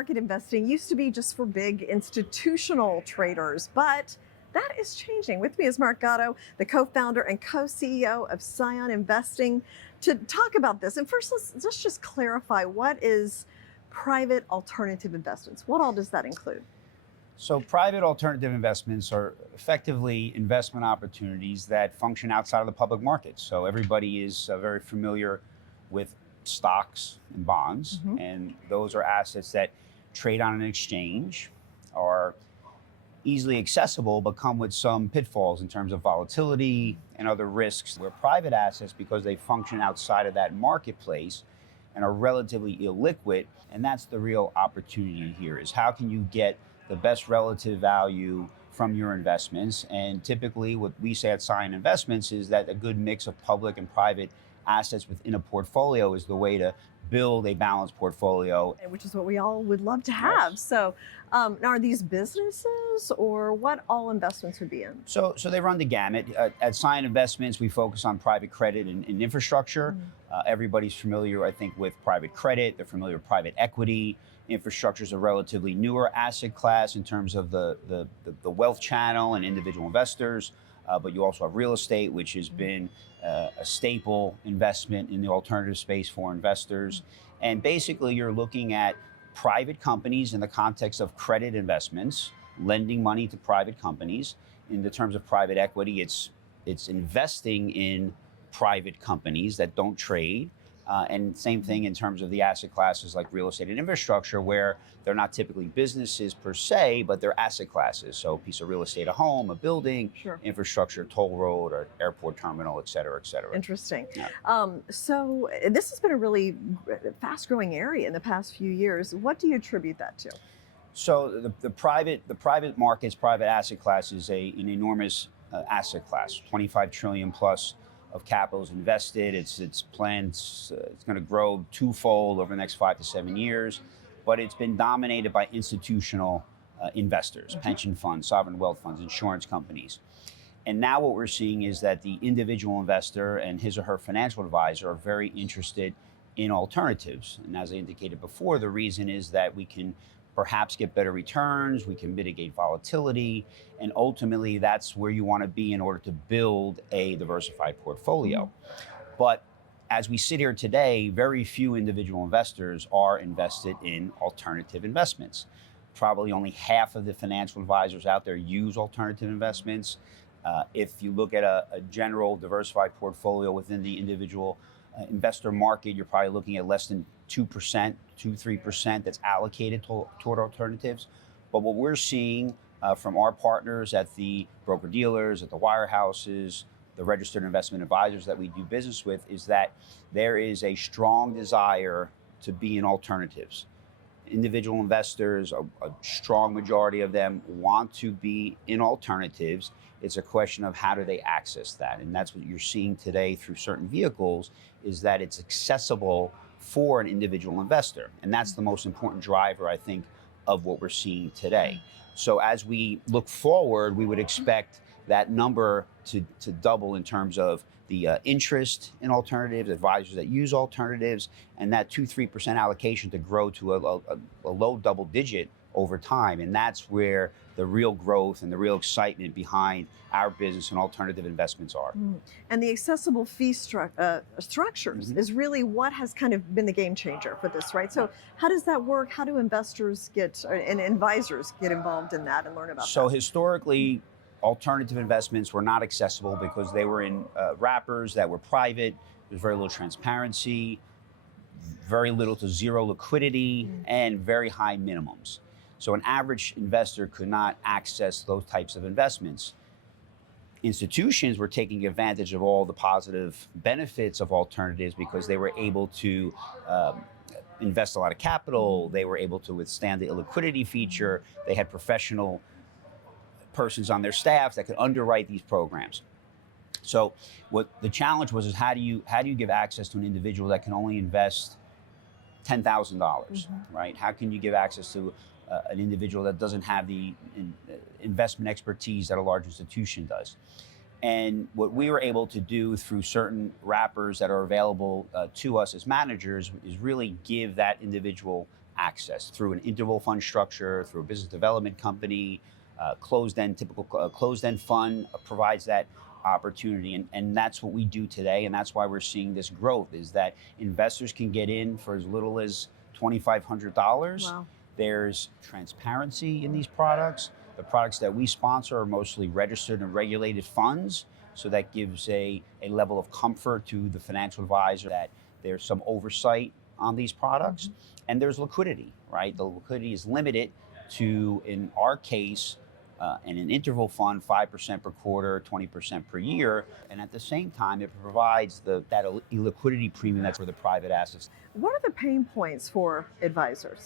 market investing used to be just for big institutional traders, but that is changing. With me is Mark Gatto, the co-founder and co-CEO of CION Investing, to talk about this. And first, let's just clarify, what is private alternative investments? What all does that include? So private alternative investments are effectively investment opportunities that function outside of the public markets. So everybody is very familiar with stocks and bonds, and those are assets that trade on an exchange, are easily accessible, but come with some pitfalls in terms of volatility and other risks. Where private assets, because they function outside of that marketplace and are relatively illiquid, and that's the real opportunity here, is how can you get the best relative value from your investments. And typically what we say at CION Investments is that a good mix of public and private assets within a portfolio is the way to build a balanced portfolio. Which is what we all would love to have. Yes. So now, are these businesses, or what all investments would be in? So they run the gamut. At CION Investments, we focus on private credit and infrastructure. Everybody's familiar, I think, with private credit. They're familiar with private equity. Infrastructure is a relatively newer asset class in terms of the wealth channel and individual investors. But you also have real estate, which has been a staple investment in the alternative space for investors. And basically, you're looking at private companies in the context of credit investments, lending money to private companies. In the terms of private equity, it's investing in private companies that don't trade. And same thing in terms of the asset classes like real estate and infrastructure, where they're not typically businesses per se, but they're asset classes. So a piece of real estate, a home, a building, infrastructure, toll road, or airport terminal, et cetera, et cetera. Interesting. Yeah. So this has been a really fast growing area in the past few years. What do you attribute that to? So the private markets, private asset class is an enormous asset class, 25 trillion plus of capital is invested. It's planned, it's going to grow twofold over the next 5 to 7 years, but it's been dominated by institutional investors, pension funds, sovereign wealth funds, insurance companies. And now what we're seeing is that the individual investor and his or her financial advisor are very interested in alternatives. And as I indicated before, the reason is that we can perhaps get better returns, we can mitigate volatility, and ultimately that's where you want to be in order to build a diversified portfolio. But as we sit here today, very few individual investors are invested in alternative investments. Probably only half of the financial advisors out there use alternative investments. If you look at a general diversified portfolio within the individual investor market, you're probably looking at less than 2%, 2-3% that's allocated toward alternatives. But what we're seeing from our partners at the broker-dealers, at the wirehouses, the registered investment advisors that we do business with, is that there is a strong desire to be in alternatives. Individual investors, a strong majority of them want to be in alternatives. It's a question of how do they access that? And that's what you're seeing today through certain vehicles, is that it's accessible for an individual investor. And that's the most important driver, I think, of what we're seeing today. So as we look forward, we would expect that number to double in terms of the interest in alternatives, advisors that use alternatives, and that 2-3% allocation to grow to a low double digit over time. And that's where the real growth and the real excitement behind our business and alternative investments are. And the accessible fee structures is really what has kind of been the game changer for this, right? So how does that work? How do investors and advisors get involved in that and learn about that? So historically, alternative investments were not accessible because they were in wrappers that were private. There's very little transparency, very little to zero liquidity, and very high minimums. So an average investor could not access those types of investments. Institutions were taking advantage of all the positive benefits of alternatives because they were able to invest a lot of capital. They were able to withstand the illiquidity feature. They had professional persons on their staff that could underwrite these programs. So what the challenge was is how do you give access to an individual that can only invest $10,000, right? How can you give access to an individual that doesn't have the investment expertise that a large institution does? And what we were able to do through certain wrappers that are available to us as managers is really give that individual access through an interval fund structure, through a business development company, typical closed-end fund provides that opportunity, and that's what we do today, and that's why we're seeing this growth, is that investors can get in for as little as $2,500. Wow. There's transparency in these products. The products that we sponsor are mostly registered and regulated funds, so that gives a level of comfort to the financial advisor that there's some oversight on these products. And there's liquidity, right? The liquidity is limited to, in our case, in an interval fund, 5% per quarter, 20% per year. And at the same time, it provides that illiquidity premium that's for the private assets. What are the pain points for advisors?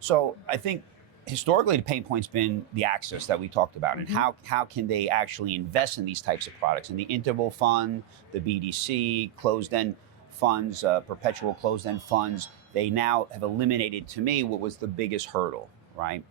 So I think historically the pain point's been the access that we talked about, and how can they actually invest in these types of products. In the interval fund, the BDC, closed-end funds, perpetual closed-end funds, they now have eliminated, to me, what was the biggest hurdle, right?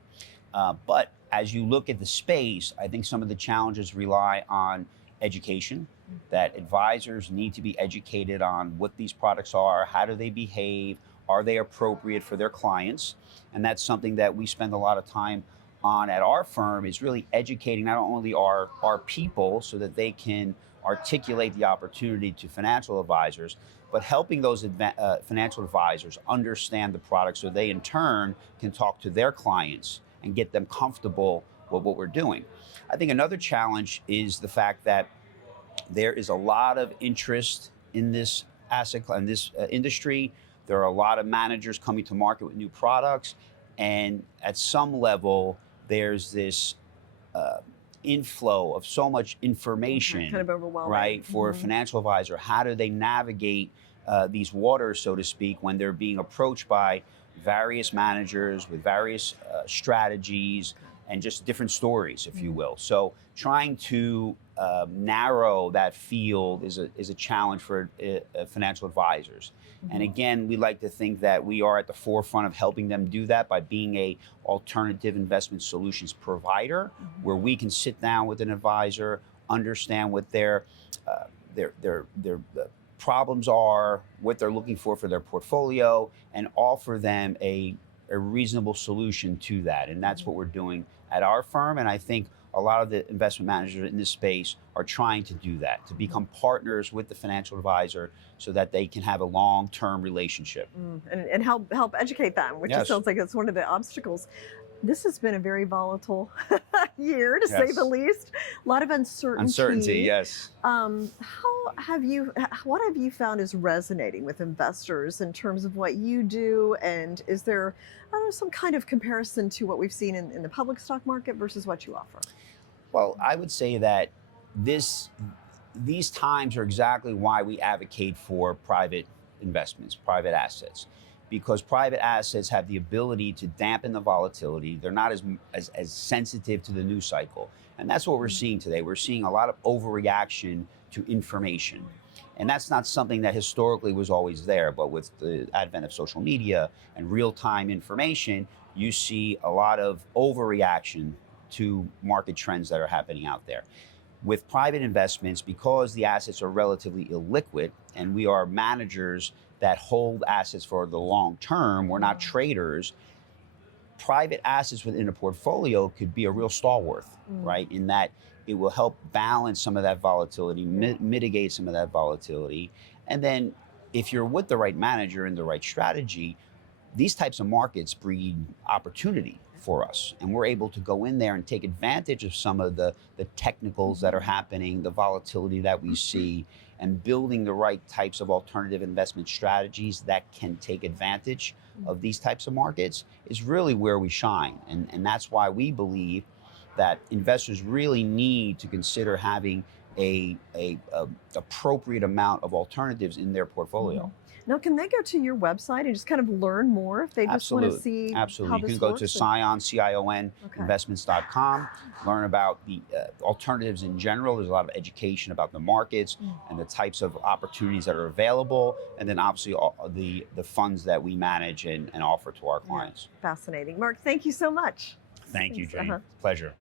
But as you look at the space, I think some of the challenges rely on education, that advisors need to be educated on what these products are, how do they behave, are they appropriate for their clients? And that's something that we spend a lot of time on at our firm, is really educating not only our people so that they can articulate the opportunity to financial advisors, but helping those financial advisors understand the product so they in turn can talk to their clients and get them comfortable with what we're doing. I think another challenge is the fact that there is a lot of interest in this industry. There are a lot of managers coming to market with new products, and at some level, there's this inflow of so much information, kind of overwhelming, right? For a financial advisor, how do they navigate these waters, so to speak, when they're being approached by various managers with various strategies and just different stories, if you will. So trying to narrow that field is a challenge for financial advisors. And again, we like to think that we are at the forefront of helping them do that by being a alternative investment solutions provider, where we can sit down with an advisor, understand what their problems are, what they're looking for their portfolio, and offer them a reasonable solution to that. And that's what we're doing at our firm. And I think a lot of the investment managers in this space are trying to do that, to become partners with the financial advisor so that they can have a long-term relationship. And help educate them, which Yes. it sounds like it's one of the obstacles. This has been a very volatile year, to say the least. A lot of uncertainty. Uncertainty, yes. What have you found is resonating with investors in terms of what you do? And is there, I don't know, some kind of comparison to what we've seen in the public stock market versus what you offer? Well, I would say that these times are exactly why we advocate for private investments, private assets. Because private assets have the ability to dampen the volatility. They're not as sensitive to the news cycle. And that's what we're seeing today. We're seeing a lot of overreaction to information. And that's not something that historically was always there, but with the advent of social media and real-time information, you see a lot of overreaction to market trends that are happening out there. With private investments, because the assets are relatively illiquid and we are managers that hold assets for the long term, we're not traders, private assets within a portfolio could be a real stalwart, right? In that it will help balance some of that volatility, mitigate some of that volatility. And then if you're with the right manager and the right strategy, these types of markets breed opportunity for us. And we're able to go in there and take advantage of some of the technicals that are happening, the volatility that we see, and building the right types of alternative investment strategies that can take advantage of these types of markets is really where we shine. And that's why we believe that investors really need to consider having a appropriate amount of alternatives in their portfolio. Now, can they go to your website and just kind of learn more if they just want to see how this works? You can go to CION Investments.com, learn about the alternatives in general. There's a lot of education about the markets and the types of opportunities that are available, and then obviously all the funds that we manage and offer to our clients. Fascinating. Mark, thank you so much. Thank you, Thanks. Jane. Pleasure.